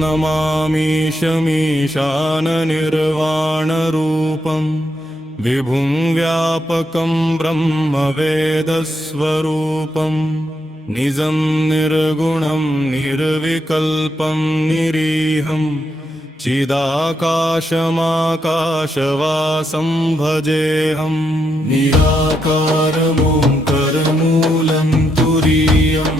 नमामि शमीशाननिर्वाणरूपं विभुं व्यापकं ब्रह्मवेदस्वरूपं निजं निर्गुणं निर्विकल्पं निरीहं चिदाकाशमाकाशवासं भजेऽहं निराकारमोङ्कारमूलं तुरीयं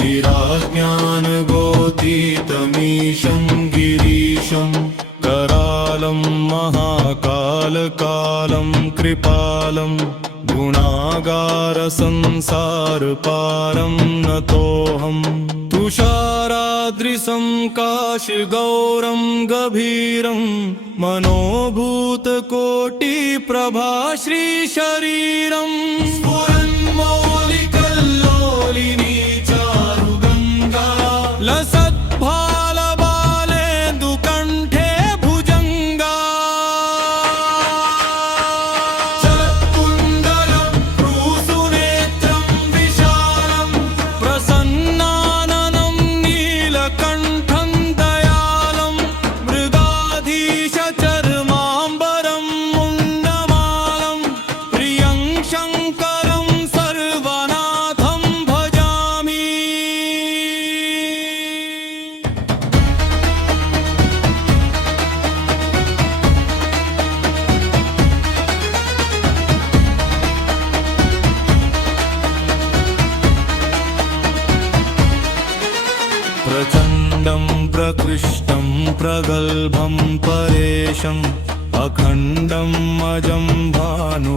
गिराज्ञानगोतीतमीशं गिरीशं करालं महाकालकालं कृपालं गुणागारसंसारपारं नतोऽहं तुषाराद्रिसं काशगौरं गभीरं मनोभूतकोटिप्रभा श्रीशरीरं स्फुरन्मौलिकल्लोलिनी चारुगङ्गा लसद्भालबालेन्दुकण्ठे भुजङ्गा चलत्कुण्डलं भ्रूसुनेत्रं विशालं प्रसन्नाननं नीलकण्ठं दयालं मृगाधीशचर्माम्बरं मुण्डमालं प्रियं शङ्करं सर्वनाथं भजामि प्रचण्डं प्रकृष्टं प्रगल्भं परेशम् अखण्डम् अजं भानुकोटिप्रकाशं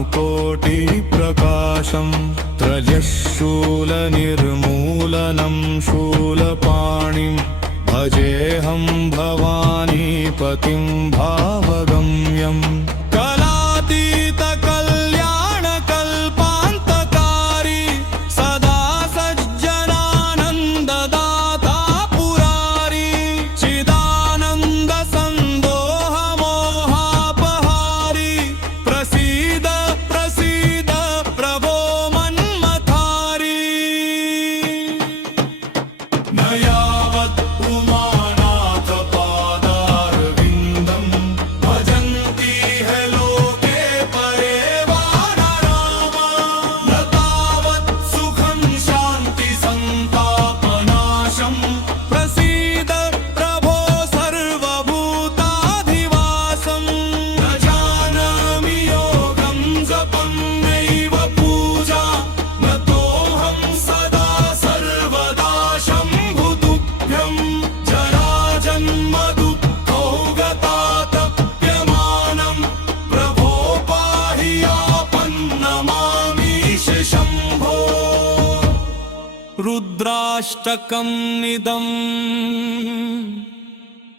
त्रयशूलनिर्मूलनं शूलपाणिं भजेऽहं भवानीपतिं भावगम्यं कलातीतकल्याणकल्पान्तकारी सदा सज्जनानन्ददाता पुरारी चिदानन्दसन्दोहमोहापहारी प्रसीद प्रसीद प्रभो मन्मथारी न यावत् उमानाथपादारविन्दं भजन्ति है लोके परे वानरामा न तावत् सुखं शान्ति सन्तापनाशं प्रसीद प्रभो सर्वभूताधिवासं न जानामि योगं जपं नैव पूजा न तोऽहं सदा सर्वदा शम्भुतुभ्यं जराजन्मदुःखौगतातप्यमानं प्रभो पाहि आपन्नमामीश शम्भो रुद्राष्टकं निदं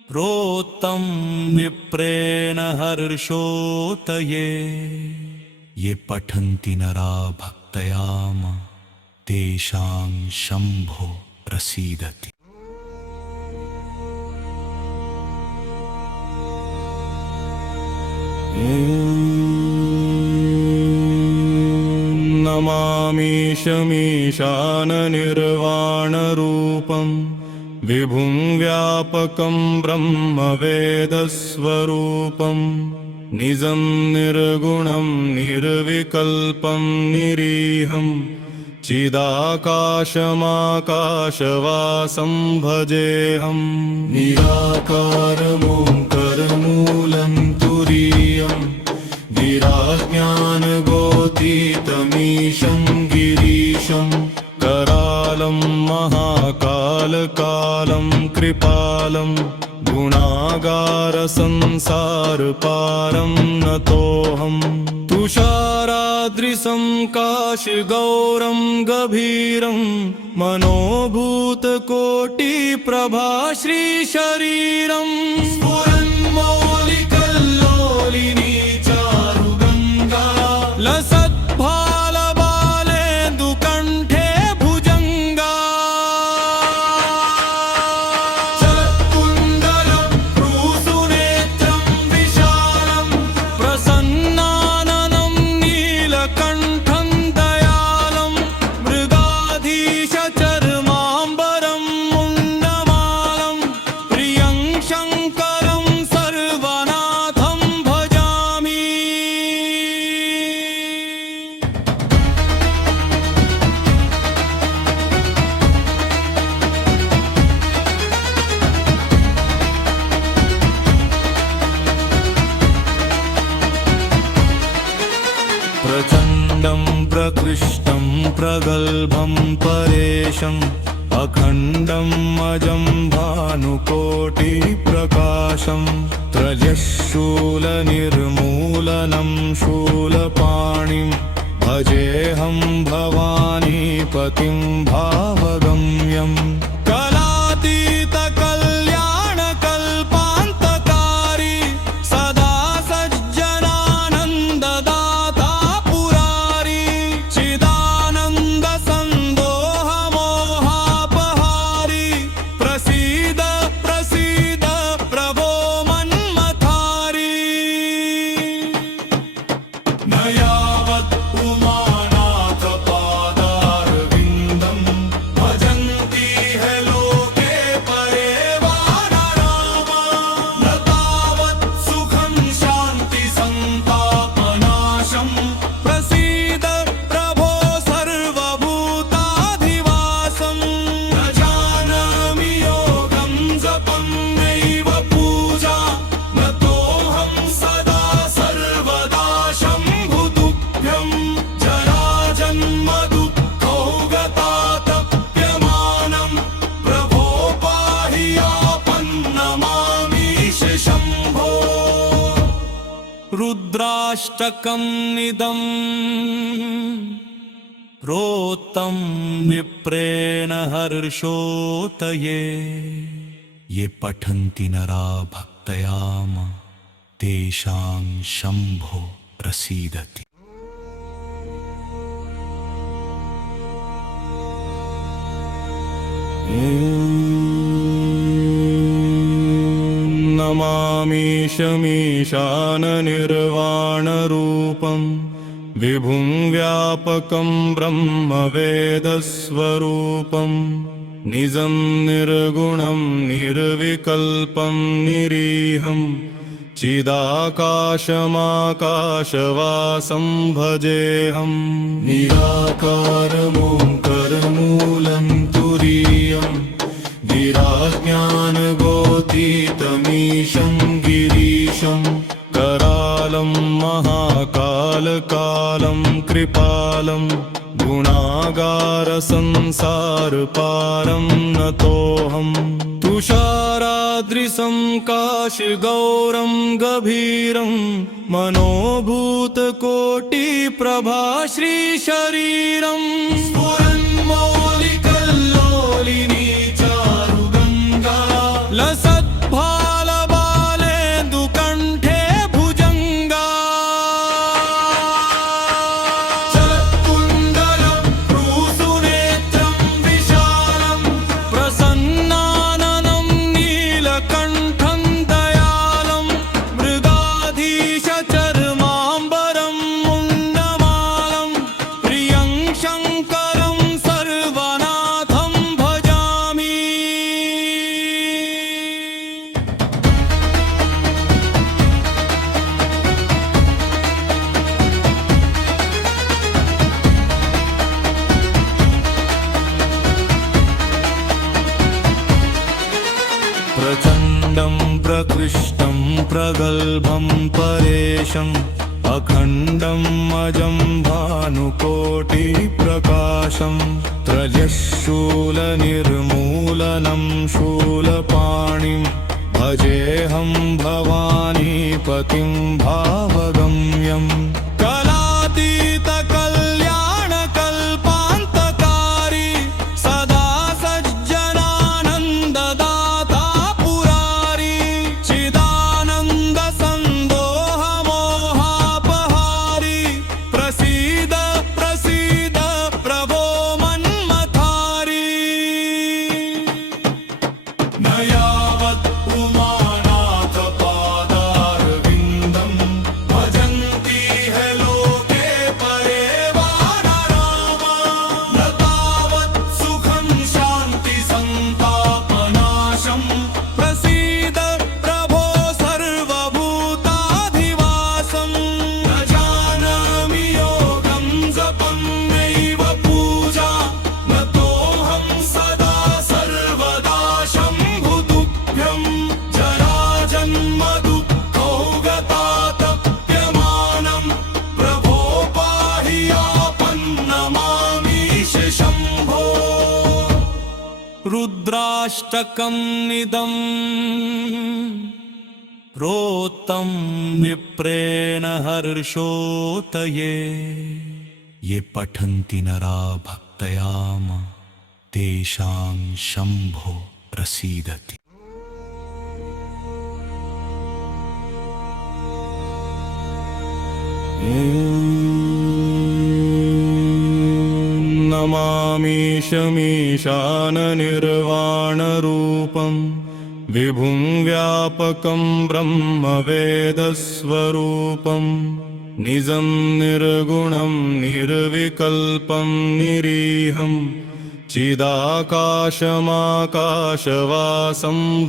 प्रोक्तं विप्रेण हर्षोतये ये पठन्ति नरा भक्तयाम तेषां शम्भो प्रसीदति। नमामि शमीशाननिर्वाणरूपं विभुं व्यापकं ब्रह्मवेदस्वरूपं निजं निर्गुणं निर्विकल्पं निरीहं चिदाकाशमाकाशवासं भजेऽहं निराकारमोङ्कारमूलं तुरीयं गिराज्ञानगोतीतमीशं गिरीशं करालं महाकालकालं कृपालं गुणागारसंसारपारं नतोऽहं तुषाराद्रिसं काशगौरं गभीरं मनोभूतकोटिप्रभा श्रीशरीरं स्फुरन्मौलिकल्लोलिनी चारुगङ्गा लसद्भालबालेन्दुकण्ठे भुजङ्गा चलत्कुण्डलं भ्रूसुनेत्रं विशालं प्रसन्नाननं नीलकण्ठं दयालं मृगाधीशचर्माम्बरं प्रचण्डं प्रकृष्टं प्रगल्भं परेशम् अखण्डम् अजं भानुकोटिप्रकाशं त्रयशूलनिर्मूलनं शूलपाणिं भजेऽहं भवानीपतिं भावगम्यम् कलातीतकल्याणकल्पान्तकारी सदा सज्जनानन्ददाता पुरारी चिदानन्दसन्दोहमोहापहारी प्रसीद प्रसीद प्रभो मन्मथारी न यावत् उमानाथ पादारविन्दं भजन्ति है लोके परे वानरामा न तावत् सुखं शान्ति सन्तापनाशं प्रसीद प्रभो सर्वभूताधिवासं न जानामि योगं जपं नैव पूजा न तोऽहं सदा सर्वदा शम्भुतुभ्यं जराजन्मदुःखौगतातप्यमानं प्रभो पाहि आपन्नमामीश शम्भो रुद्राष्टकमिदं प्रोक्तं विप्रेण हर्षोतये ये पठन्ति नरा भक्तयाम तेषां शम्भो प्रसीदति। नमामीशमीशाननिर्वाणरूपं विभुं व्यापकं ब्रह्मवेदस्वरूपं निजं निर्गुणं निर्विकल्पं निरीहं चिदाकाशमाकाशवासं भजेऽहं निराकारमोङ्करमूलं तुरीयं गिराज्ञानगोतीतमीशं गिरीशं करालं महाकालकालं कृपालं गुणागारसंसारपारं नतोऽहं तुषाराद्रिसं काशगौरं गभीरं मनोभूतकोटिप्रभा श्रीशरीरं स्फुरन्मौलिकल्लोलिनी चारुगङ्गा लसद्भालबालेन्दुकण्ठे भुजङ्गा चलत्कुण्डलं भ्रूसुनेत्रं विशालं प्रसन्नाननं नीलकण्ठं दयालं मृगाधीशचर्माम्बरं मुण्डमालं प्रियं शङ्करं सर्वनाथं भजामि। प्रचण्डं प्रकृष्टं प्रगल्भं परेशम् अखण्डम् अजं भानुकोटिप्रकाशं त्रयशूलनिर्मूलनं शूलपाणिं भजेऽहं भवानीपतिं भावगम्यम् कलातीतकल्याणकल्पान्तकारी सदा सज्जनानन्ददाता पुरारी चिदानन्दसन्दोहमोहापहारी प्रसीद प्रसीद प्रभो मन्मथारी न यावत् उमानाथ पादारविन्दं भजन्ति रुद्राष्टकमिदं रोतं विप्रेण हर्षोतये ये पठन्ति नरा भक्तयाम तेषां शम्भो प्रसीदति। नमामीशमीशाननिर्वाणरूपं विभुं व्यापकं ब्रह्मवेदस्वरूपं निजं निर्गुणं निर्विकल्पं निरीहं चिदाकाशमाकाशवासं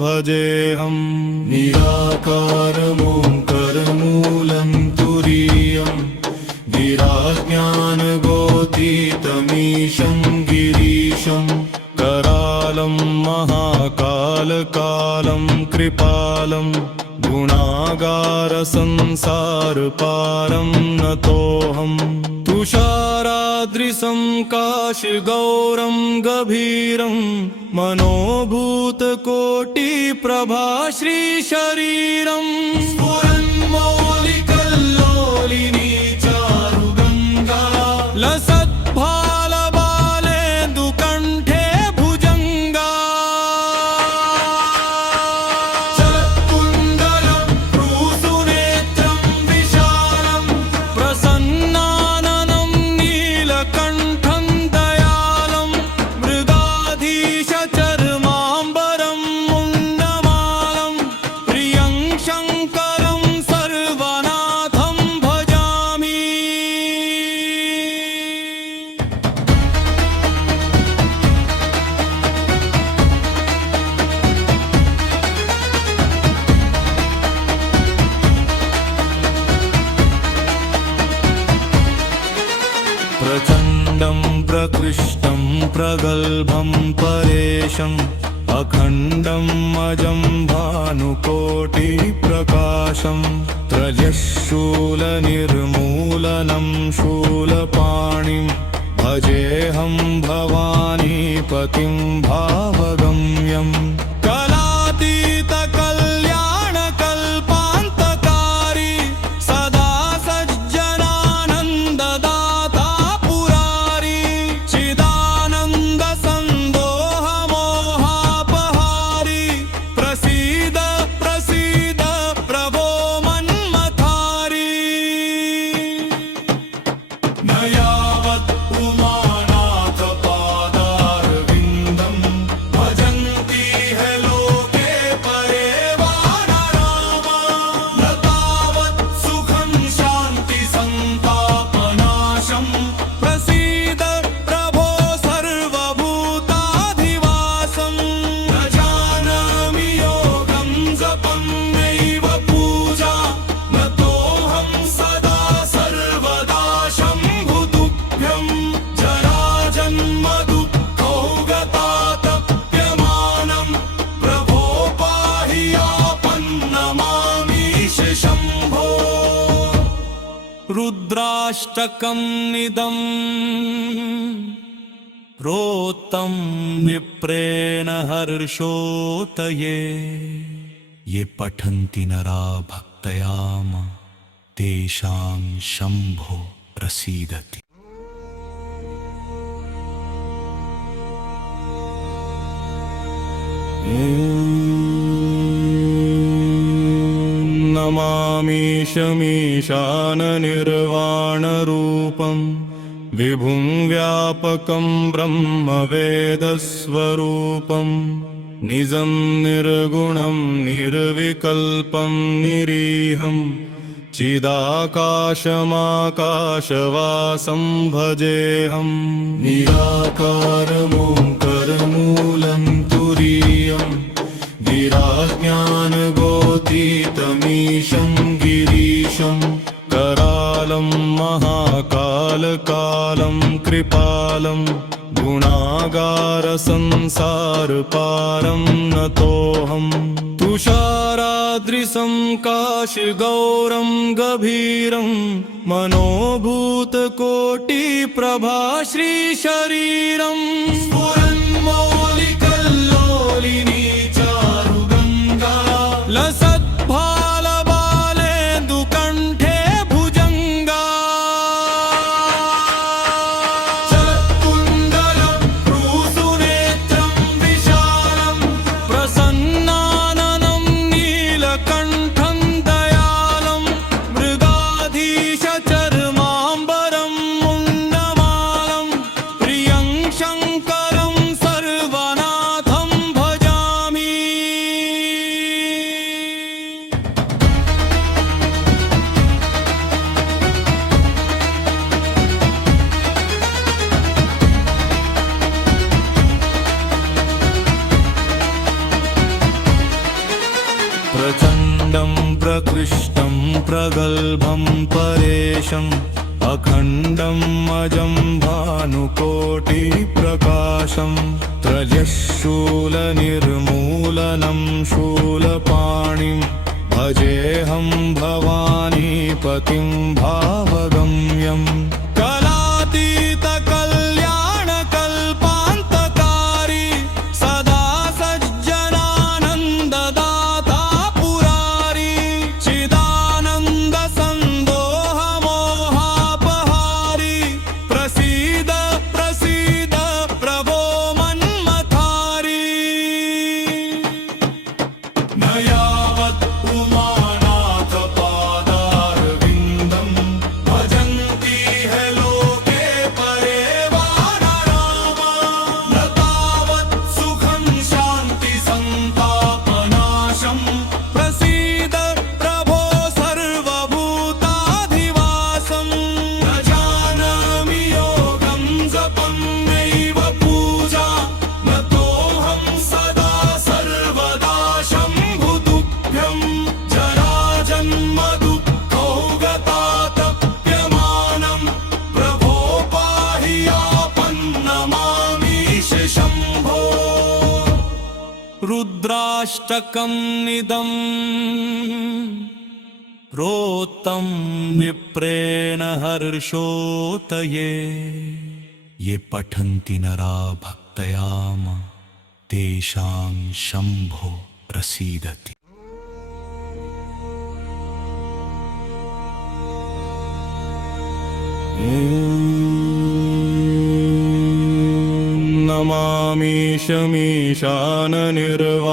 भजेऽहं निराकारमोङ्करमूलं तुरीयं गिराज्ञानगोतीतमीशं गिरीशं करालं महाकालकालं कृपालं गुणागारसंसारपारं नतोऽहं तुषाराद्रिसं काशगौरं गभीरं मनोभूतकोटिप्रभा श्रीशरीरं स्फुरन्मौलिकल्लोलिनी चारुगङ्गा लसद्भालबालेन्दुकण्ठे भुजङ्गा चलत्कुण्डलं भ्रूसुनेत्रं विशालं प्रसन्नाननं नीलकण्ठं दयालं मृगाधीशचर्माम्बरं मुण्डमालं प्रियं शङ्करं सर्वनाथं भजामि। प्रचण्डं प्रकृष्टं प्रगल्भं परेशम् अखण्डम् अजं भानुकोटिप्रकाशं त्रयशूलनिर्मूलनं शूलपाणिं भजेऽहं भवानीपतिं भावगम्यं कलातीतकल्याणकल्पान्तकारी सदा सज्जनानन्ददाता पुरारी चिदानन्दसन्दोहमोहापहारी प्रसीद प्रसीद प्रभो मन्मथारी न यावत् उमानाथपादारविन्दं भजन्ति है लोके परे वानरामा न तावत् सुखं शान्ति सन्तापनाशं प्रसीद प्रभो सर्वभूताधिवासं न जानामि योगं जपं नैव पूजा न तोऽहं सदा सर्वदा शम्भुतुभ्यं जराजन्म दुःखौगतातप्यमानं प्रभो पाहि आपन्नमामीश शम्भो। रुद्राष्टकमिदं रोतं विप्रेण हर्षोतये ये पठन्ति नरा भक्तयाम तेषां शम्भो प्रसीदति। नमामीशमीशाननिर्वाणरूपं विभुं व्यापकं ब्रह्मवेदस्वरूपं निजं निर्गुणं निर्विकल्पं निरीहं चिदाकाशमाकाशवासं भजेऽहं निराकारमोङ्करमूलं तुरीयं गिराज्ञानगोतीतमीशं गिरीशं करालं महाकालकालं कृपालं गुणागारसंसारपारं नतोऽहं तुषाराद्रिसं काशगौरं गभीरं मनोभूतकोटिप्रभा श्रीशरीरं स्फुरन्मौलिकल्लोलिनी प्रकृष्टं प्रगल्भं परेशम् अखण्डम् अजं भानुकोटिप्रकाशम् त्रयशूलनिर्मूलनं शूलपाणिं भजेऽहं भवानीपतिं भावगम्यम् कलातीतकल्याणकल्पान्तकारी सदा सज्जनानन्ददाता पुरारी चिदानन्दसन्दोहमोहापहारी प्रसीद प्रसीद प्रभो मन्मथारी न यावत् उमानाथ पादारविन्दं भजन्ति है लोके परे वानरामा न तावत् सुखं शान्ति सन्तापनाशं प्रसीद प्रभो सर्वभूताधिवासं न जानामि योगं जपं नैव पूजा न तोऽहं सदा सर्वदा शम्भुतुभ्यं जराजन्म दुःखौगतातप्यमानं प्रभो पाहि आपन्नमामीश शम्भो रुद्राष्टकं निदम् रोत्तं विप्रेण हर्षोतये ये पठन्ति नरा भक्तयाम तेषां शम्भो प्रसीदति।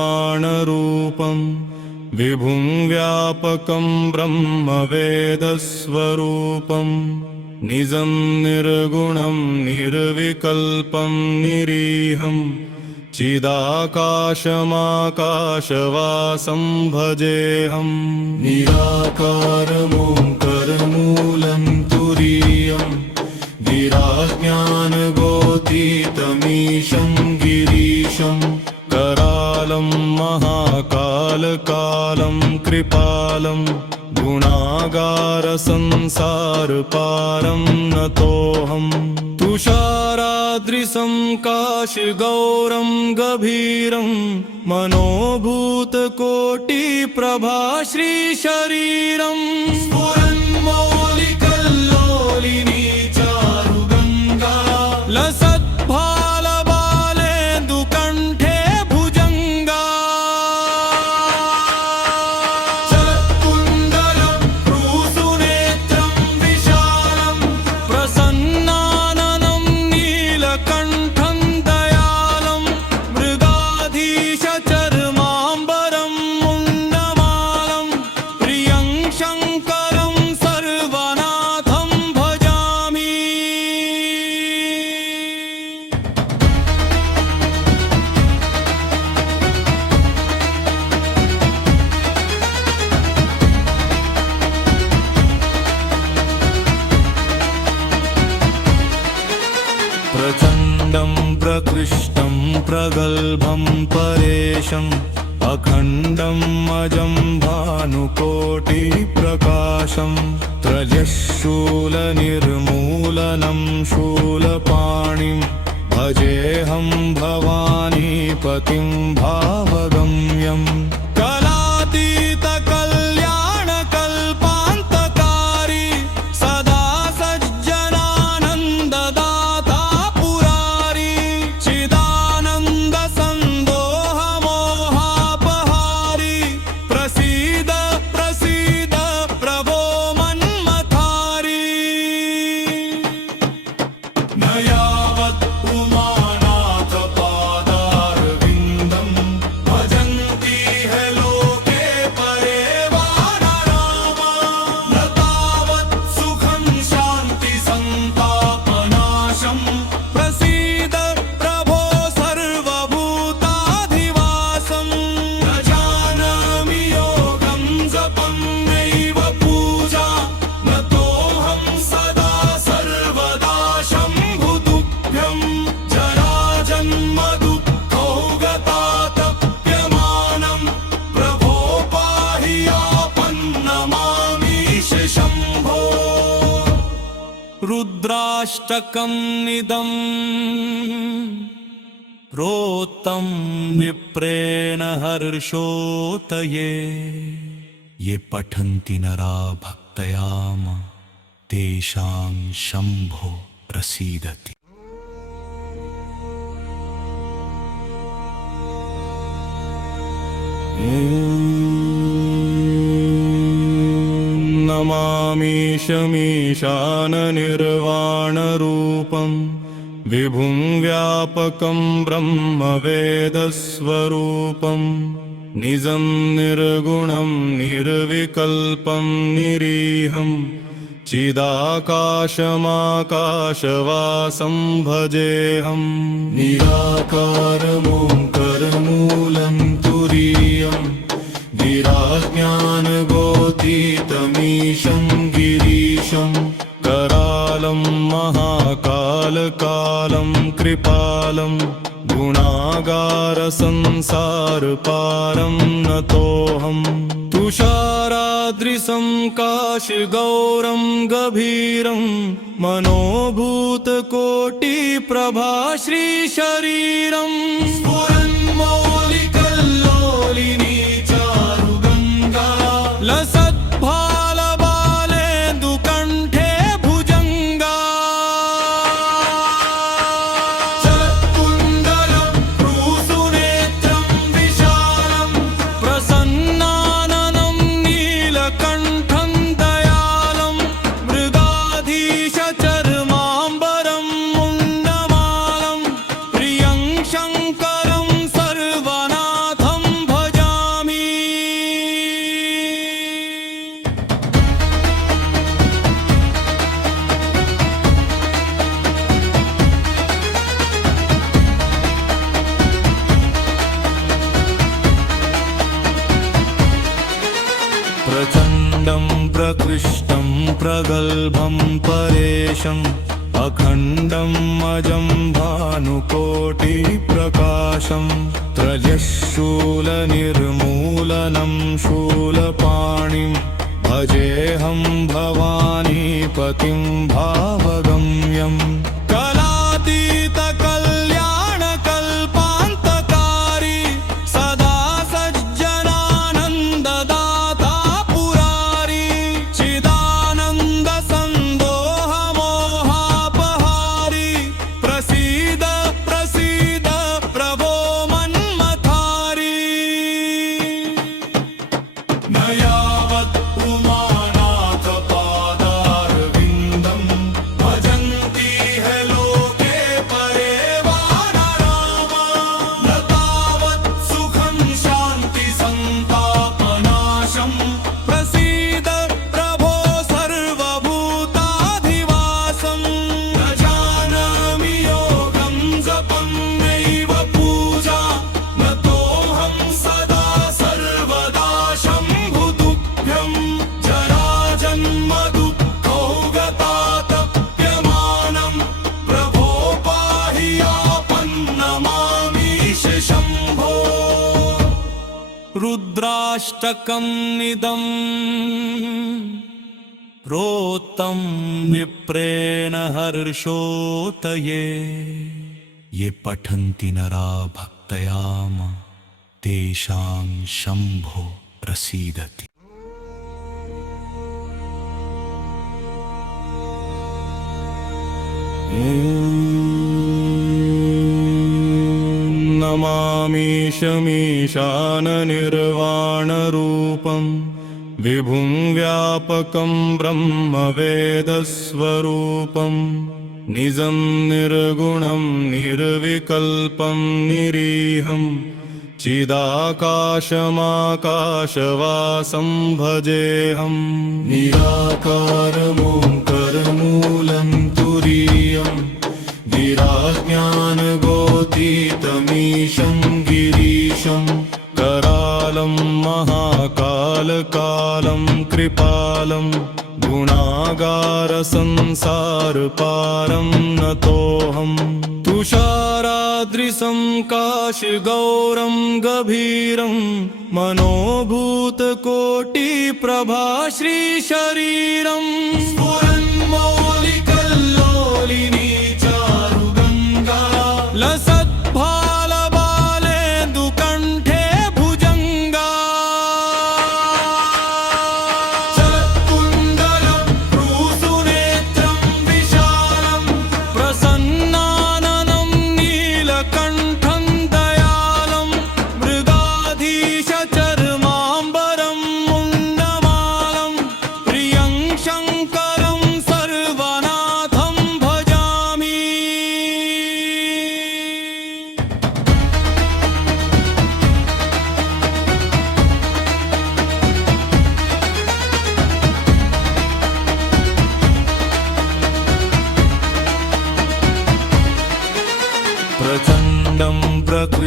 नमामीशमीशाननिर्वाणरूपं विभुं व्यापकं ब्रह्मवेदस्वरूपं निजं निर्गुणं निर्विकल्पं निरीहं चिदाकाशमाकाशवासं भजेऽहं निराकारमोङ्करमूलं तुरीयं गिराज्ञानगोतीतमीशं गिरीशं करालं महाकालकालं कृपालं गुणागारसंसारपारं नतोऽहं तुषाराद्रिसं काशगौरं गभीरं मनोभूतकोटिप्रभा श्रीशरीरं स्फुरन्मौलिकल्लोलिनी चारुगङ्गा लसद्भालबालेन्दुकण्ठे भुजङ्गा चलत्कुण्डलं भ्रूसुनेत्रं विशालं प्रसन्नाननं नीलकण्ठं दयालं मृगाधीशचर्माम्बरं मुण्डमालं प्रियं शङ्करं सर्वनाथं भजामि। प्रचण्डं प्रकृष्टं प्रगल्भं परेशम् अखण्डम् अजं भानुकोटिप्रकाशं त्रयशूलनिर्मूलनं शूलपाणिं भजेऽहं भवानीपतिं भावगम्यम् कलातीतकल्याणकल्पान्तकारी सदा सज्जनानन्ददाता पुरारी चिदानन्दसन्दोहमोहापहारी प्रसीद प्रसीद प्रभो मन्मथारी न यावत् उमानाथ पादारविन्दं भजन्ति है रुद्राष्टकमिदं रोत्तं विप्रेण हर्षोतये ये पठन्ति नरा भक्तयाम तेषां शम्भो प्रसीदति। नमामीशमीशाननिर्वाणरूपं विभुं व्यापकं ब्रह्मवेदस्वरूपं निजं निर्गुणं निर्विकल्पं निरीहं चिदाकाशमाकाशवासं भजेऽहं निराकारमोङ्करमूलं तुरीयं गिराज्ञानगोतीतमीशं गिरीशं करालं महाकालकालं कृपालं गुणागारसंसारपारं नतोऽहं तुषाराद्रिसं काशगौरं गभीरं मनोभूतकोटिप्रभा श्रीशरीरं स्फुरन्मौलिकल्लोलिनी चारुगङ्गा लसद्भालबालेन्दुकण्ठे भुजङ्गा चकुण्डलं भ्रूसुनेत्रं विशालं प्रसन्नाननं नीलकण्ठं दयालं मृगाधीशचर्माम्बरं मुण्डमालं प्रियं शङ्करं सर्वनाथं भजामि। प्रचण्डं प्रकृष्टं प्रगल्भं परेशम् अखण्डम् अजं भानुकोटिप्रकाशं त्रयशूलनिर्मूलनं शूलपाणिं भजेऽहं भवानीपतिं भावगम्यं कलातीतकल्याणकल्पान्तकारी सदा सज्जनानन्ददाता पुरारी चिदानन्दसन्दोहमोहापहारी प्रसीद प्रसीद प्रभो मन्मथारी। न यावत् उमानाथपादारविन्दं भजन्ति ह लोके परे वा नरामा न तावत् सुखं शान्तिसन्तापनाशं प्रसीद प्रभो सर्वभूताधिवासं न जानामि योगं जपं नैव पूजा न तोऽहं सदा सर्वदा शम्भुतुभ्यं जराजन्मदुःखौगतातप्यमानं प्रभो पाहि आपन्नमामीश शम्भो। रुद्राष्टकमिदं रोत्तं विप्रेण हर्षोतये ये पठन्ति नरा भक्तयाम तेषां शम्भो प्रसीदति। नमामीशमीशाननिर्वाणरूपं विभुं व्यापकं ब्रह्मवेदस्वरूपं निजं निर्गुणं निर्विकल्पं निरीहं चिदाकाशमाकाशवासं भजेऽहं निराकारमोङ्करमूलं तुरीयं गिराज्ञानगोतीतमीशं गिरीशं करालं महाकालकालं कृपालं गुणागारसंसारपारं नतोऽहं तुषाराद्रिसं काशगौरं गभीरं मनोभूतकोटिप्रभा श्रीशरीरं स्फुरन्मौलिकल्लोलिनी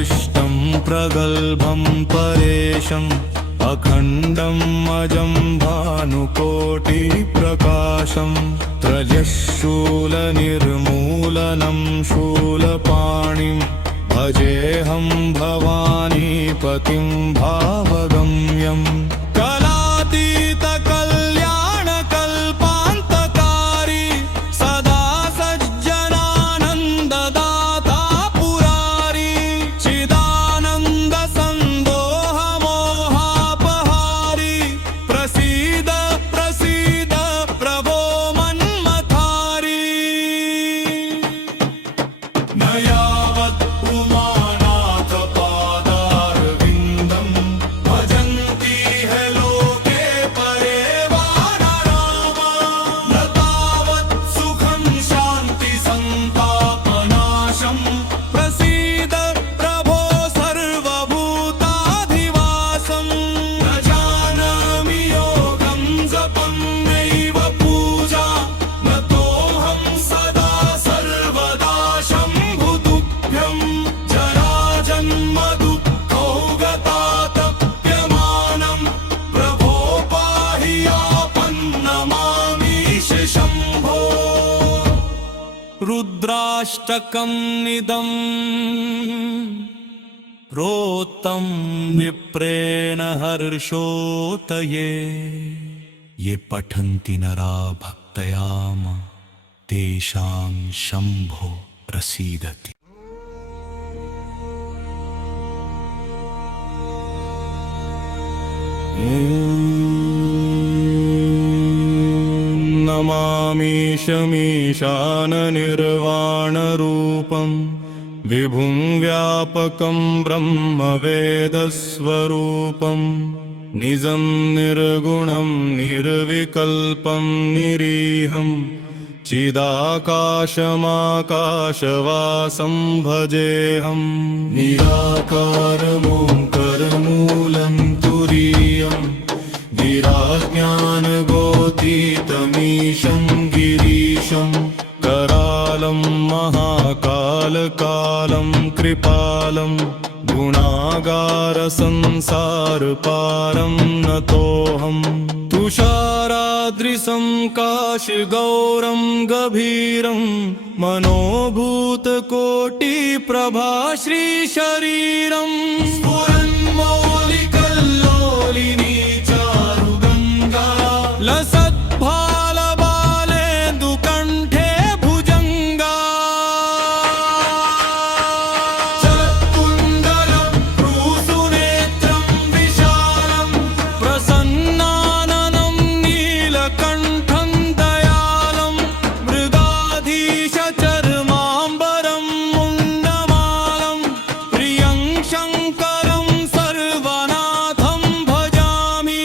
प्रकृष्टं प्रगल्भं परेशम् अखण्डम् अजं भानुकोटिप्रकाशम् त्रयशूलनिर्मूलनं शूलपाणिं भजेऽहं भवानीपतिं भावगम्यम् कलातीतकल्याणकल्पान्तकारी सदा सज्जनानन्ददाता पुरारी चिदानन्दसन्दोहमोहापहारी प्रसीद प्रसीद प्रभो मन्मथारी न यावत् उमानाथ पादारविन्दं भजन्ति है लोके परे वानरामा न तावत् सुखं शान्ति सन्तापनाशं प्रसीद प्रभो सर्वभूताधिवासं न जानामि योगं जपं नैव पूजा न तोऽहं सदा सर्वदा शम्भुतुभ्यं जराजन्म दुःखौगतातप्यमानं प्रभो पाहि आपन्नमामीश शम्भो रुद्राष्टकं निदम् प्रोक्तं विप्रेण हर्षोतये ये पठन्ति नरा भक्तयाम तेषां शम्भो प्रसीदति। नमामीशमीशाननिर्वाणरूपं विभुं व्यापकं ब्रह्मवेदस्वरूपं निजं निर्गुणं निर्विकल्पं निरीहं चिदाकाशमाकाशवासं भजेऽहं निराकारमोङ्करमूलं तुरीयं गिराज्ञानगोतीतमीशं गिरीशं करालं महाकालकालं कृपालं गुणागारसंसारपारं नतोऽहं तुषाराद्रिसं काशगौरं गभीरं मनोभूतकोटिप्रभा श्रीशरीरं स्फुरन्मौलिकल्लोलिनी चारुगङ्गा लसद्भालबालेन्दुकण्ठे भुजङ्गा चलत्कुण्डलं भ्रूसुनेत्रं विशालं प्रसन्नाननं नीलकण्ठं दयालं मृगाधीशचर्माम्बरं मुण्डमालं प्रियं शङ्करं सर्वनाथं भजामि।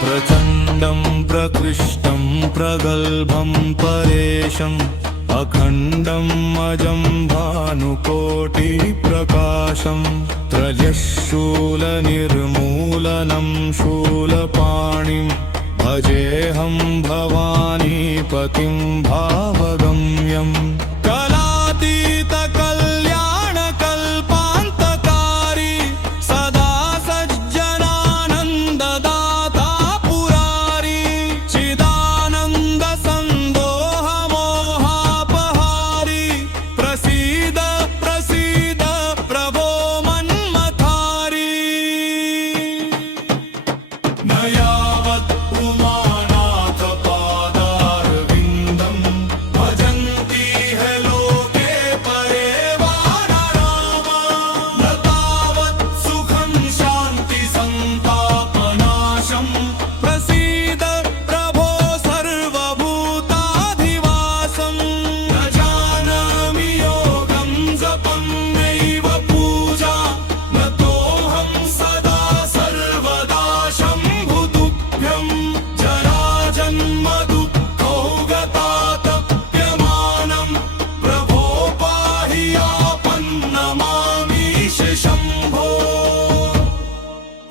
प्रचण्डं प्रकृष्टं प्रगल्भं परेशम् अखण्डम् अजं भानुकोटिप्रकाशं त्रयशूलनिर्मूलनं शूलपाणिं भजेऽहं भवानीपतिं भावगम्यम् कलातीतकल्याणकल्पान्तकारी सदा सज्जनानन्ददाता पुरारी चिदानन्दसन्दोहमोहापहारी प्रसीद प्रसीद प्रभो मन्मथारी न यावत् उमानाथ पादारविन्दं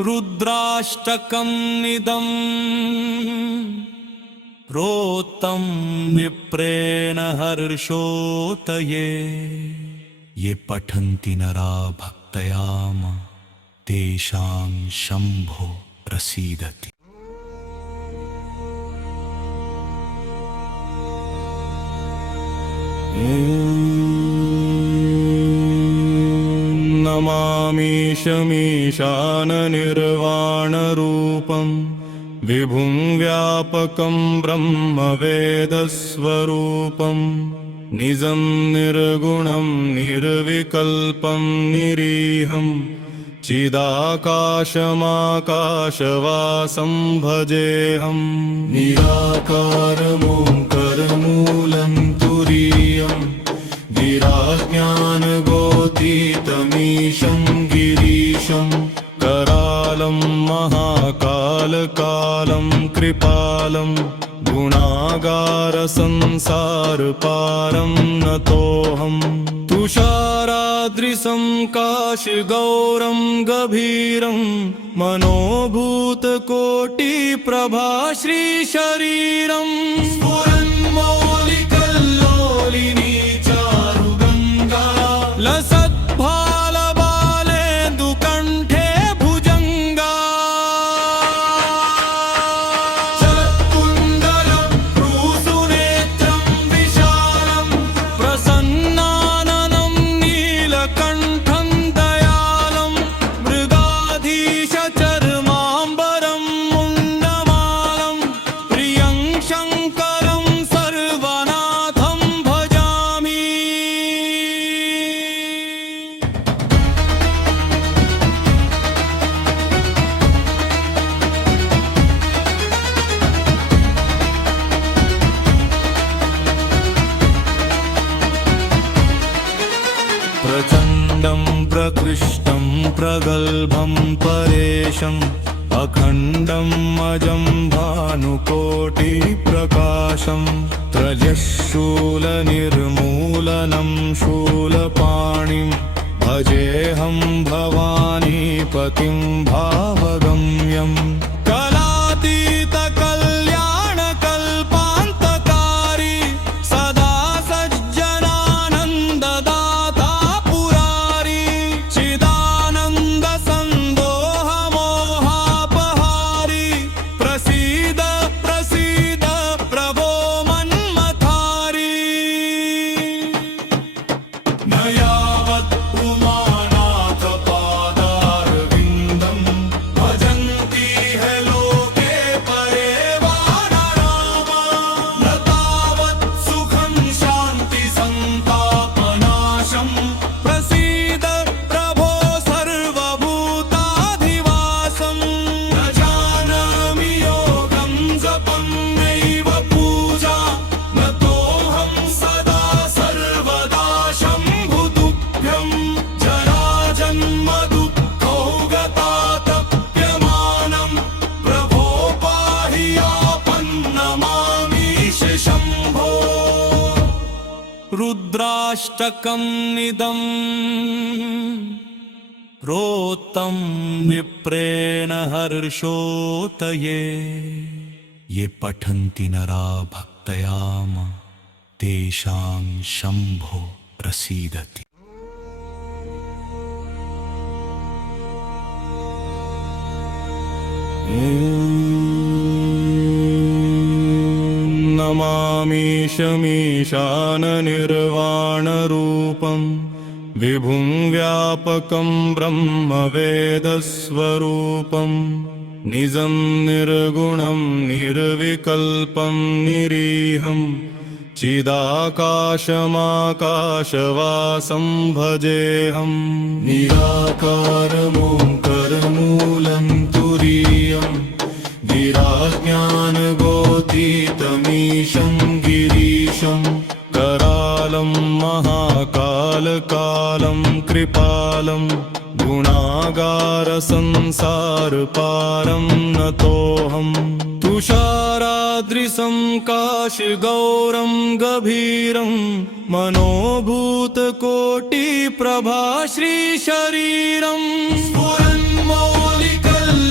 रुद्राष्टकमिदं रोत्तं विप्रेण हर्षोतये ये पठन्ति नरा भक्तयाम तेषां शम्भो प्रसीदति। नमामीशमीशाननिर्वाणरूपं विभुं व्यापकं ब्रह्मवेदस्वरूपं निजं निर्गुणं निर्विकल्पं निरीहं चिदाकाशमाकाशवासं भजेऽहं निराकारमोङ्करमूलं तुरीयं गिराज्ञानगोतीतमीशं गिरीशं करालं महाकालकालं कृपालं गुणागारसंसारपारं नतोऽहं तुषाराद्रिसं काशगौरं गभीरं मनोभूतकोटिप्रभा श्रीशरीरं स्फुरन्मौलिकल्लोलिनी चारुगङ्गा लसद्भालबालेन्दुकण्ठे भुजङ्गा शरत्कुण्डलं भ्रूसुनेत्रं विशालं प्रसन्नाननं नीलकण्ठं दयालं मृगाधीशचर्माम्बरं मुण्डमालं प्रियं शङ्करं सर्वनाथं भजामि। प्रचण्डं प्रकृष्टं प्रगल्भं परेशम् अखण्डं अजं भानुकोटिप्रकाशं त्रयशूलनिर्मूलनं शूलपाणिं भजेऽहं भवानीपतिं भावगम्यं कलातीतकल्याणकल्पान्तकारी सदा सज्जनानन्ददाता पुरारी चिदानन्दसन्दोहमोहापहारी प्रसीद प्रसीद प्रभो मन्मथारी न यावत् उमानाथपादारविन्दं भजन्ति ह लोके परे वा नरामा न तावत् सुखं शान्तिसन्तापनाशं प्रसीद प्रभो सर्वभूताधिवासं न जानामि योगं जपं नैव पूजा न तोऽहं सदा सर्वदा शम्भुतुभ्यं जराजन्मदुःखौगतातप्यमानं प्रभो पाहि आपन्नमामीश शम्भो। रुद्राष्टकमिदं रोत्तं विप्रेण हर्षोतये ये पठन्ति नरा भक्तयाम तेषां शम्भो प्रसीदति। नमामीशमीशाननिर्वाणरूपं विभुं व्यापकं ब्रह्मवेदस्वरूपं निजं निर्गुणं निर्विकल्पं निरीहं चिदाकाशमाकाशवासं भजेऽहं निराकारमोङ्करमूलं तुरीयं गिराज्ञानगोतीतमीशं गिरीशं करालं महाकालकालं कृपालं गुणागारसंसारपारं नतोऽहं तुषाराद्रिसं काशगौरं गभीरं मनोभूतकोटिप्रभा श्रीशरीरं स्फुरन्मौलिकल्लोलिनी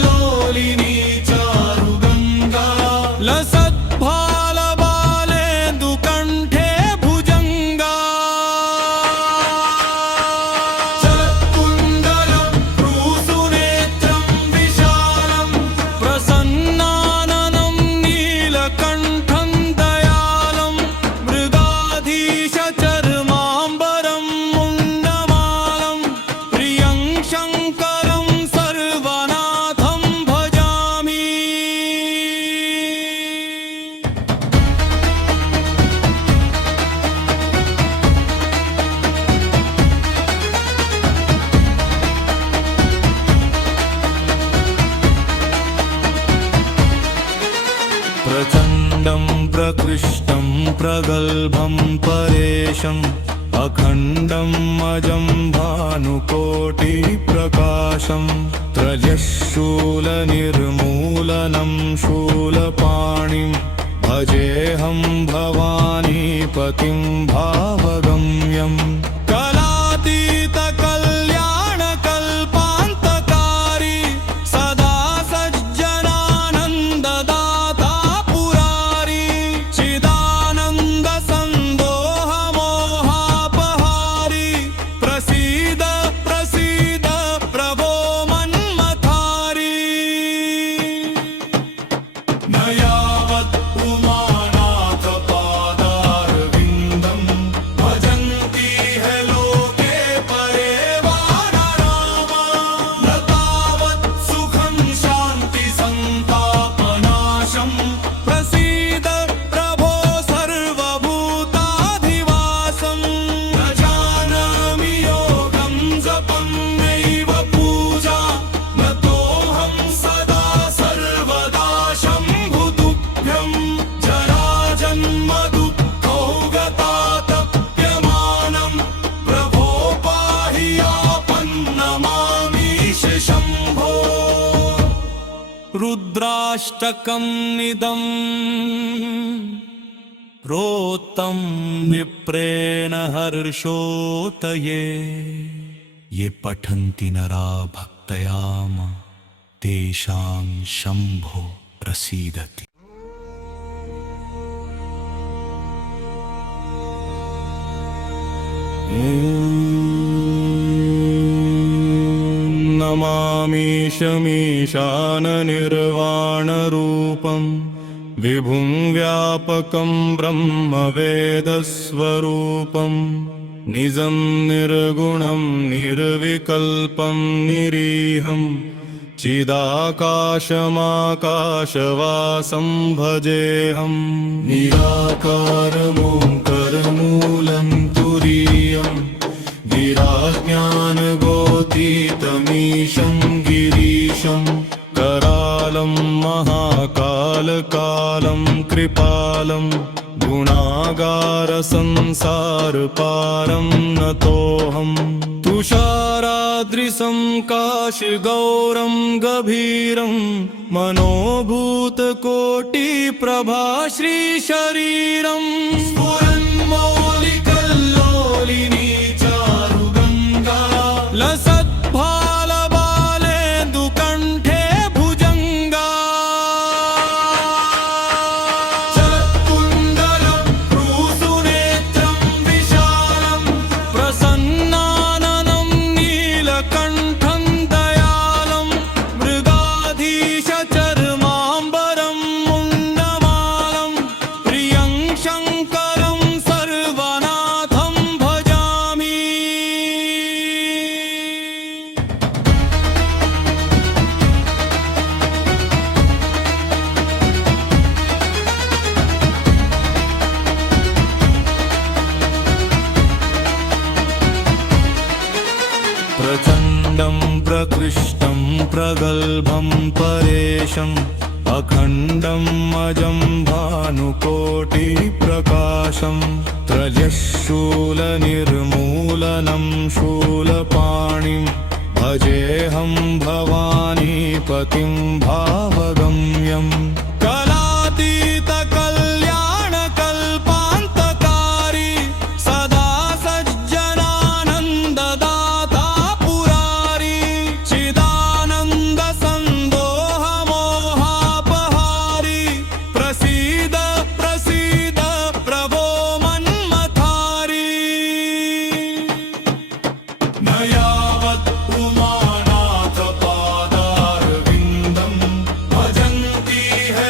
प्रकृष्टं प्रगल्भं परेशम् अखण्डं अजं भानुकोटिप्रकाशं त्रयशूलनिर्मूलनं शूलपाणिं भजेऽहं भवानीपतिं भावगम्यम् कलातीतकल्याणकल्पान्तकारी सदा सज्जनानन्ददाता पुरारी चिदानन्दसन्दोहमोहापहारी प्रसीद प्रसीद प्रभो मन्मथारी न यावत् उमानाथ पादारविन्दं भजन्ति है लोके परे वानरामा न तावत् सुखं शान्ति संतापनाशं प्रसीद प्रभो सर्वभूताधिवासं न जानामि योगं जपं नैव पूजा न तोऽहं सदा सर्वदा शम्भुतुभ्यं जराजन्म दुःखौगतातप्यमानं प्रभो पाहि आपन्नमामीश शम्भो रुद्राष्टकमिदं प्रोक्तं विप्रेण हर्षोतये ये पठन्ति नरा भक्तयाम तेषां शम्भो प्रसीदति। नमामीशमीशाननिर्वाणरूपं विभुं व्यापकं ब्रह्मवेदस्वरूपं निजं निर्गुणं निर्विकल्पं निरीहं चिदाकाशमाकाशवासं भजेऽहं निराकारमोङ्करमूलं तुरीयं गिराज्ञानगोतीतमीशं गिरीशं करालं महाकालकालं कृपालं गुणागारसंसारपारं नतोऽहं तुषाराद्रिसं काशगौरं गभीरं मनोभूतकोटिप्रभा श्रीशरीरं स्फुरन्मौलिकल्लोलिनी चारुगङ्गा लसद्भालबालेन्दुकण्ठे भुजङ्गा चलत्कुण्डलं भ्रूसुनेत्रं विशालं प्रसन्नाननं नीलकण्ठं दयालं मृगाधीशचर्माम्बरं मुण्डमालं प्रियं शङ्करं सर्वनाथं भजामि। प्रचण्डं प्रकृष्टं प्रगल्भं परेशम् अखण्डं अजं भानुकोटिप्रकाशं त्रयशूलनिर्मूलनं शूलपाणिं भजेऽहं भवानीपतिं भावगम्यम् कलातीतकल्याणकल्पान्तकारी सदा सज्जनानन्ददाता पुरारी चिदानन्दसन्दोहमोहापहारी प्रसीद प्रसीद प्रभो मन्मथारी न यावत् उमानाथ पादारविन्दं भजन्ति है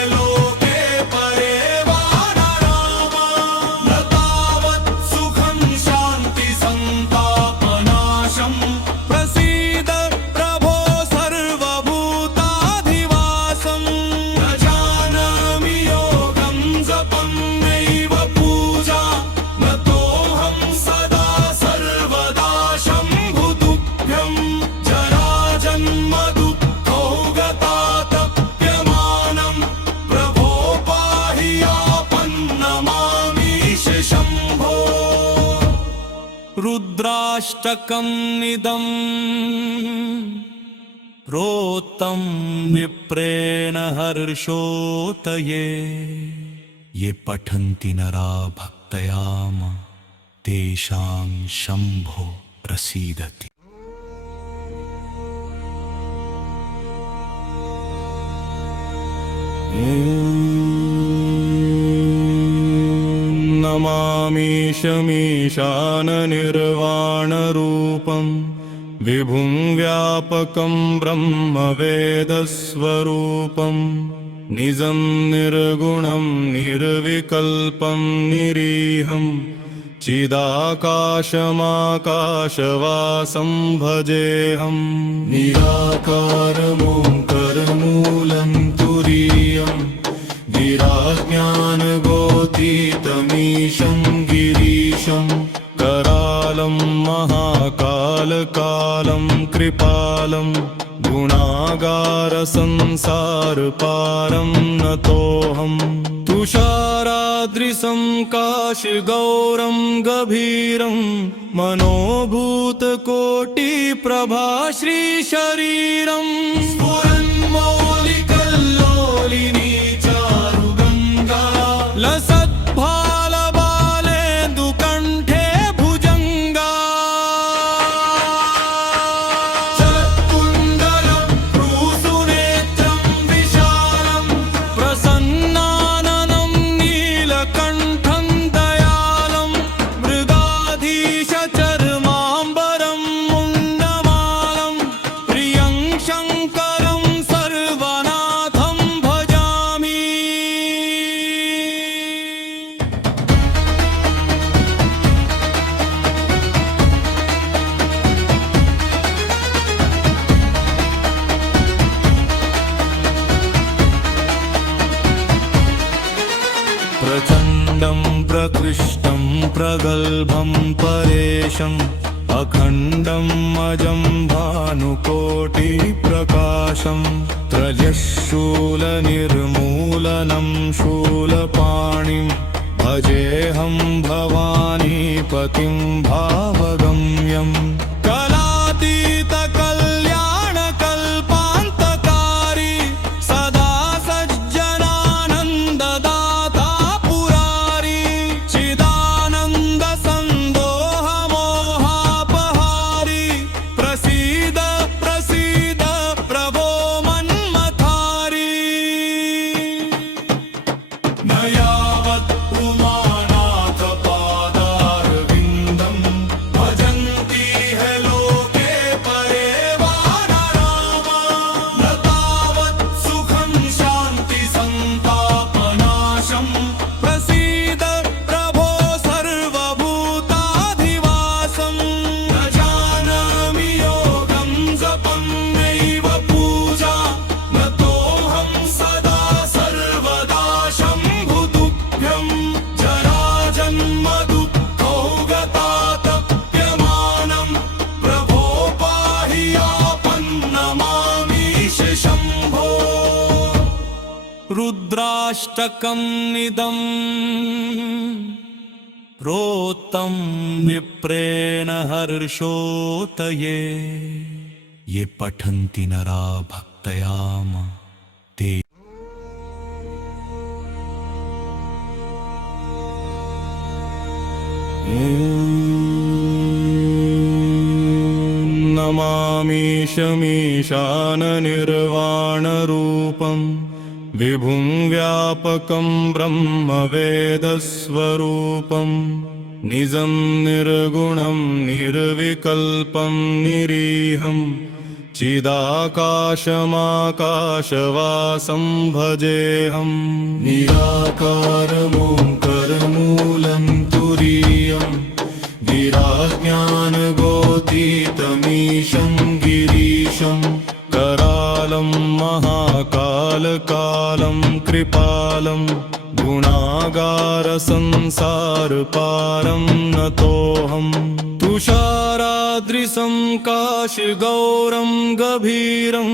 रुद्राष्टकमिदं प्रोक्तं विप्रेण हर्षोतये ये पठन्ति नरा भक्तयाम तेषां शम्भो प्रसीदति। नमामि शमीशाननिर्वाणरूपं विभुं व्यापकं ब्रह्मवेदस्वरूपं निजं निर्गुणं निर्विकल्पं निरीहं चिदाकाशमाकाशवासं भजेऽहं निराकारमोङ्करमूलं तुरीयं गिराज्ञानगोतीतमीशं गिरीशं करालं महाकालकालं कृपालं गुणागारसंसारपारं नतोऽहं तुषाराद्रिसं काशगौरं गभीरं मनोभूतकोटिप्रभा श्रीशरीरं स्फुरन्मौलिकल्लोलिनी चारुगङ्गा लसद्भालबालेन्दुकण्ठे भुजङ्गा शरत्कुण्डलं भ्रूसुनेत्रं विशालं प्रसन्नाननं नीलकण्ठं दयालं मृगाधीशचर्माम्बरं मुण्डमालं प्रियं शङ्करं सर्वनाथं भजामि। प्रचण्डं प्रकृष्टं प्रगल्भं परेशम् अखण्डं अजं भानुकोटिप्रकाशं त्रयशूलनिर्मूलनं शूलपाणिं भजेऽहं भवानीपतिं भावगम्यं कलातीतकल्याणकल्पान्तकारी सदा सज्जनानन्ददाता पुरारी चिदानन्दसन्दोहमोहापहारी प्रसीद प्रसीद प्रभो मन्मथारी। न यावत् उमानाथपादारविन्दं भजन्ति है लोके परे वा नरामा न तावत् सुखं शान्ति सन्तापनाशं प्रसीद प्रभो सर्वभूताधिवासं न जानामि योगं जपं नैव पूजा न तोऽहं सदा सर्वदा शम्भुतुभ्यं जराजन्मदुःखौगतातप्यमानं प्रभो पाहि आपन्नमामीश शम्भो। रुद्राष्टकमिदं प्रोक्तं विप्रेण हर्षोतये ये पठन्ति नरा भक्तयाम ते नमामि शमीशाननिर्वाणरूपं विभुं व्यापकं ब्रह्मवेदस्वरूपं निजं निर्गुणं निर्विकल्पं निरीहं चिदाकाशमाकाशवासं भजेऽहं निराकारमोङ्करमूलं तुरीयं गिराज्ञानगोतीतमीशं गिरीशं करालं महाकालकालं कृपालं गुणागारसंसारपारं नतोऽहं तुषाराद्रिसं काशगौरं गभीरं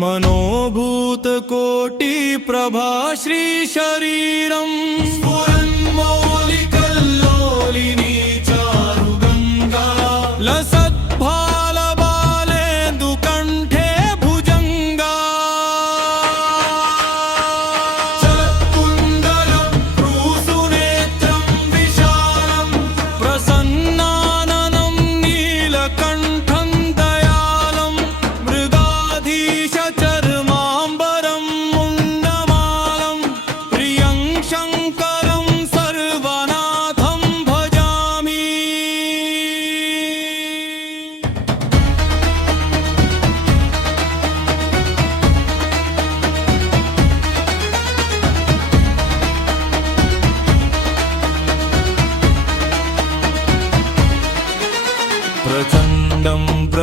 मनोभूतकोटिप्रभा श्रीशरीरं स्फुरन्मौलिकल्लोलिनी चारुगङ्गा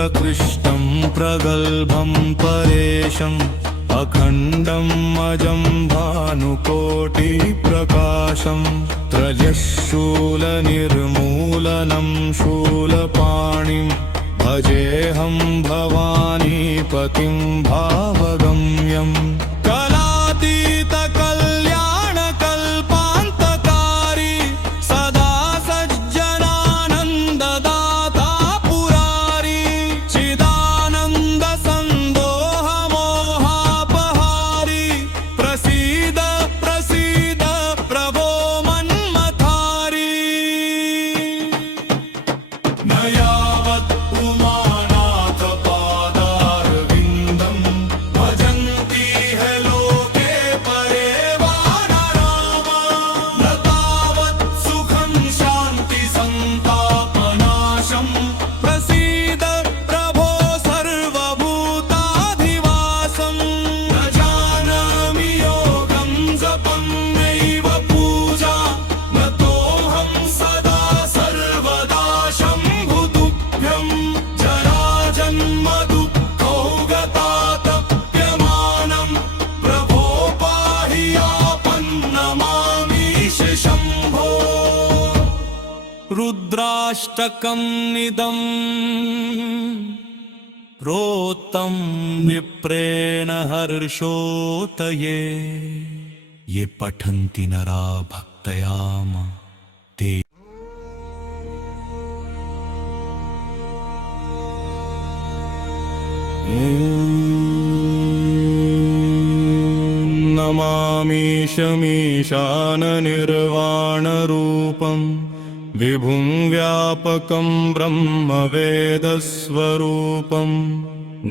प्रकृष्टं प्रगल्भं परेशम् अखण्डं अजं भानुकोटिप्रकाशं त्रयशूलनिर्मूलनं शूलपाणिं भजेऽहं भवानीपतिं भावगम्यम् कलातीतकल्याणकल्पान्तकारी सदा सज्जनानन्ददाता पुरारी चिदानन्दसन्दोहमोहापहारी प्रसीद प्रसीद प्रभो मन्मथारी न यावत् उमानाथ पादारविन्दं भजन्ति है लोके परे वानरामा न तावत् सुखं शान्ति संतापनाशं प्रसीद प्रभो सर्वभूताधिवासं न जानामि योगं जपं नैव पूजा न तोऽहं सदा सर्वदा शम्भुतुभ्यं जराजन्म दुःखौगतातप्यमानं प्रभो पाहि आपन्नमामीश शम्भो रुद्राष्टकमिदं प्रोक्तं विप्रेण हर्षोतये ये पठन्ति नरा भक्तयाम ते नमामीशमीशाननिर्वाणरूपं विभुं व्यापकं ब्रह्मवेदस्वरूपं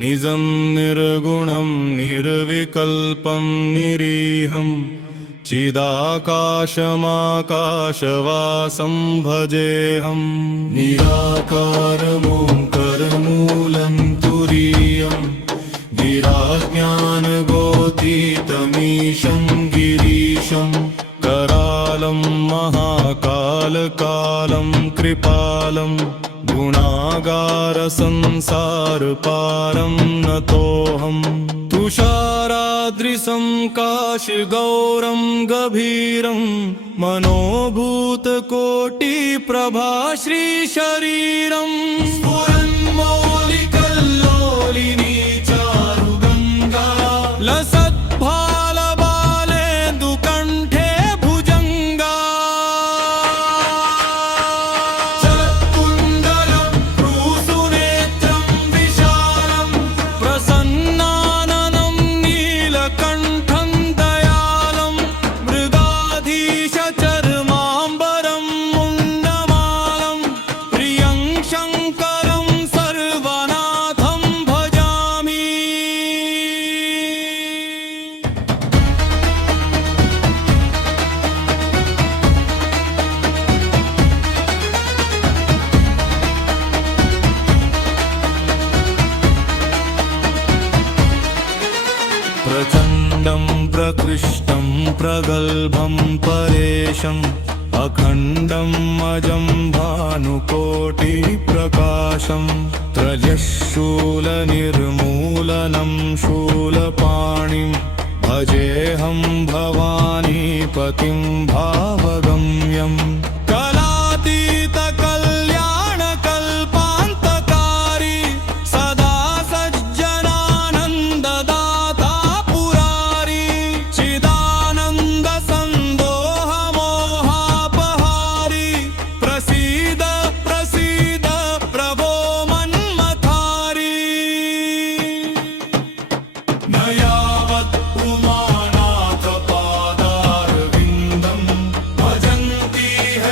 निजं निर्गुणं निर्विकल्पं निरीहं चिदाकाशमाकाशवासं भजेऽहं निराकारमोङ्करमूलं तुरीयं गिराज्ञानगोतीतमीशं गिरीशं करालं महाकालकालं कृपालं गुणागारसंसारपारं नतोऽहं तुषाराद्रिसं काशगौरं गभीरं मनोभूतकोटिप्रभा श्रीशरीरं स्फुरन्मौलिकल्लोलिनी चारुगङ्गा लसद्भालबालेन्दुकण्ठे भुजङ्गा चलत्कुण्डलं भ्रूसुनेत्रं विशालं प्रसन्नाननं नीलकण्ठं दयालं मृगाधीशचर्माम्बरं मुण्डमालं प्रियं शङ्करं सर्वनाथं भजामि प्रचण्डं प्रकृष्टं प्रगल्भं परेशम् अखण्डं अजं भानुकोटिप्रकाशं त्रयशूलनिर्मूलनं शूलपाणिं भजेऽहं भवानीपतिं भावगम्यम् कलातीतकल्याणकल्पान्तकारी सदा सज्जनानन्ददाता पुरारी चिदानन्दसन्दोहमोहापहारी प्रसीद प्रसीद प्रभो मन्मथारी न यावत् उमानाथ पादारविन्दं भजन्ति है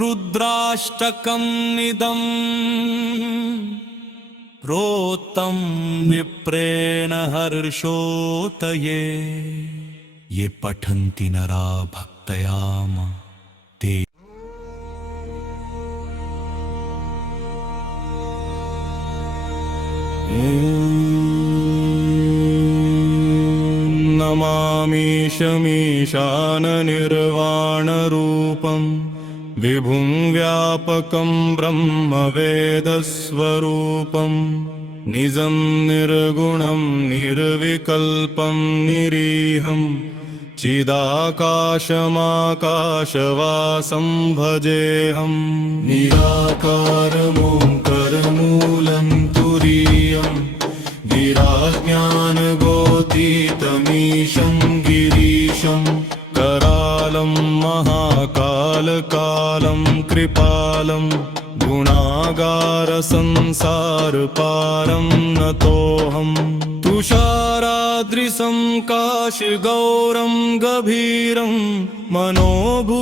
रुद्राष्टकमिदं प्रोक्तं विप्रेण हर्षोतये ये पठन्ति नरा भक्तयाम ते। नमामि शमीशाननिर्वाणरूपं विभुं व्यापकं ब्रह्मवेदस्वरूपं निजं निर्गुणं निर्विकल्पं निरीहं चिदाकाशमाकाशवासं भजेऽहं निराकारमोङ्करमूलं तुरीयं गिराज्ञानगोतीतमीशं गिरीशं करालं महाकालकालं कृपालं गुणागारसंसारपारं नतोऽहं तुषाराद्रिसं काशगौरं गभीरं मनोभूतकोटिप्रभा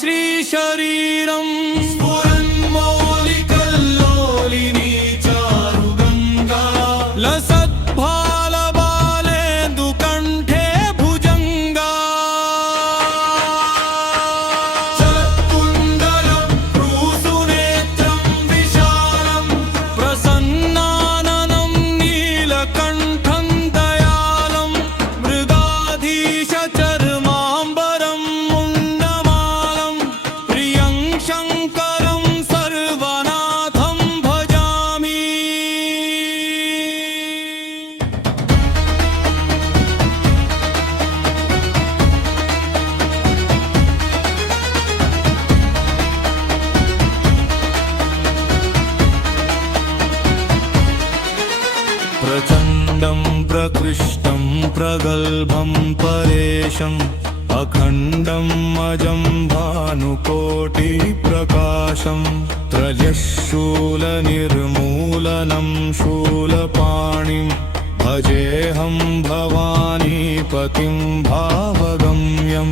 श्रीशरीरं स्फुरन्मौलिकल्लोलिनी चारुगङ्गा लसद्भालबालेन्दुकण्ठे भुजङ्गा चलत्कुण्डलं भ्रूसुनेत्रं विशालं प्रसन्नाननं नीलकण्ठं दयालं मृगाधीशचर्माम्बरं मुण्डमालं प्रियं शङ्करं सर्वनाथं भजामि। प्रचण्डं प्रकृष्टं प्रगल्भं परेशम् अखण्डं अजं भानुकोटिप्रकाशं त्रयशूलनिर्मूलनं शूलपाणिं भजेऽहं भवानीपतिं भावगम्यं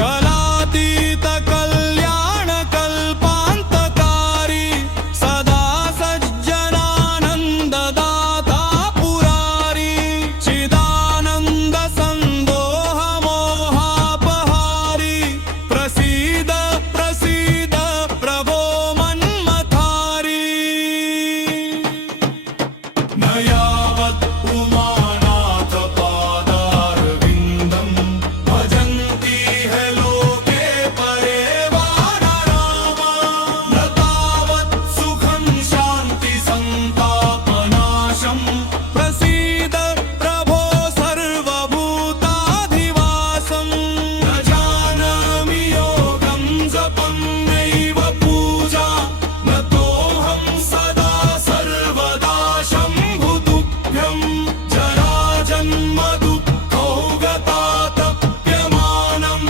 कलातीतकल्याणकल्पान्तकारी सदा सज्जनानन्ददाता पुरारी चिदानन्दसन्दोहमोहापहारी प्रसीद प्रसीद प्रभो मन्मथारी। न यावत् उमानाथपादारविन्दं भजन्ति ह लोके परे वा नरामा न तावत् सुखं शान्तिसन्तापनाशं प्रसीद प्रभो सर्वभूताधिवासं न जानामि योगं जपं नैव पूजा न तोऽहं सदा सर्वदा शम्भुतुभ्यं जराजन्मदुःखौगतातप्यमानं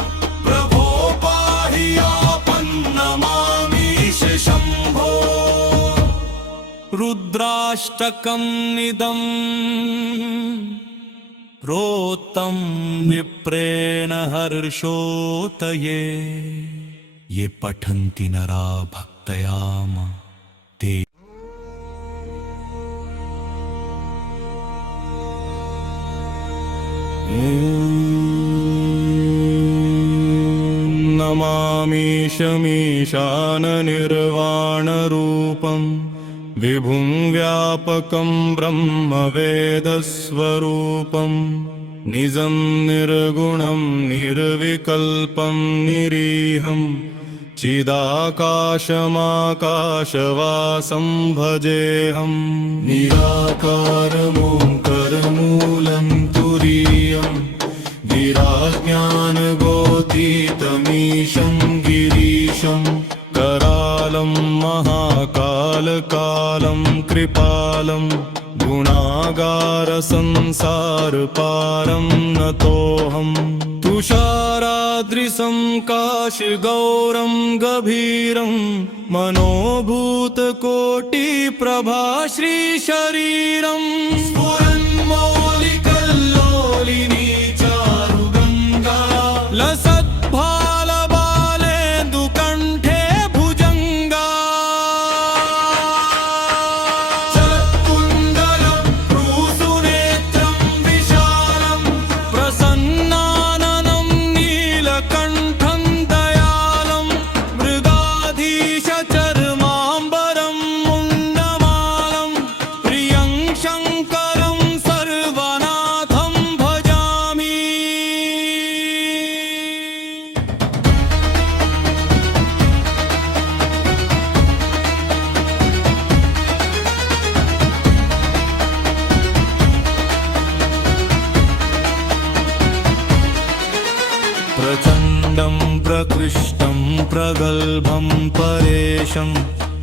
प्रभो पाहि आपन्नमामीश शम्भो। रुद्राष्टकमिदं प्रोक्तं विप्रेण हर्षोतये ये पठन्ति नरा भक्तयाम ते। नमामि शमीशाननिर्वाणरूपं विभुं व्यापकं ब्रह्मवेदस्वरूपं निजं निर्गुणं निर्विकल्पं निरीहं चिदाकाशमाकाशवासं भजेऽहं निराकारमोङ्करमूलं तुरीयं गिराज्ञानगोतीतमीशं गिरीशं करालं महाकालकालं कृपालं गुणागारसंसारपारं नतोऽहं तुषाराद्रिसं काशगौरं गभीरं मनोभूतकोटिप्रभा श्रीशरीरं स्फुरन्मौलिकल्लोलिनी चारुगङ्गा लसद्भालबाले प्रकृष्टं प्रगल्भं परेशम्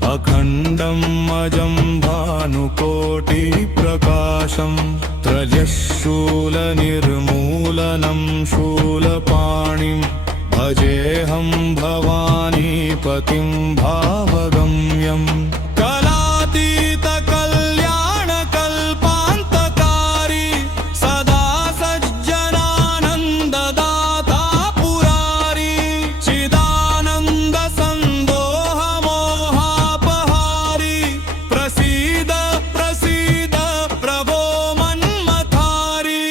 अखण्डम् अजं भानुकोटिप्रकाशम् त्रयशूलनिर्मूलनं शूलपाणिं भजेऽहं भवानीपतिं भावगम्यम् कलातीतकल्याणकल्पान्तकारी सदा सज्जनानन्ददाता पुरारी चिदानन्दसन्दोहमोहापहारी प्रसीद प्रसीद प्रभो मन्मथारी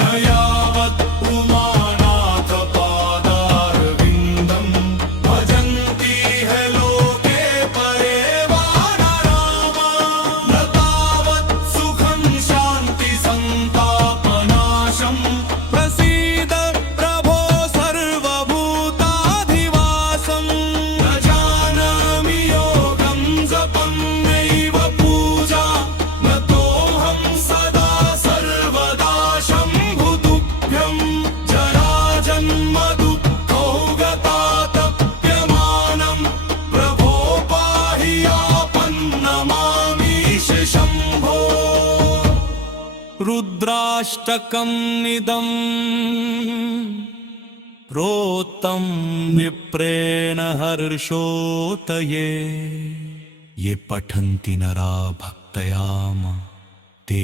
न यावत् उमानाथ पादारविन्दं भजन्ति है लोके परे वानरामा न तावत् सुखं शान्ति सन्तापनाशम् प्रसीद प्रभो सर्वभूताधिवासम् न जानामि योगं जपं नैव पूजा न तोऽहं सदा सर्वदा शम्भुतुभ्यं जराजन्म दुःखौगतातप्यमानं प्रभो पाहि आपन्नमामीश शम्भो रुद्राष्टकमिदं प्रोक्तं विप्रेण हर्षोतये ये पठन्ति नरा भक्तयाम ते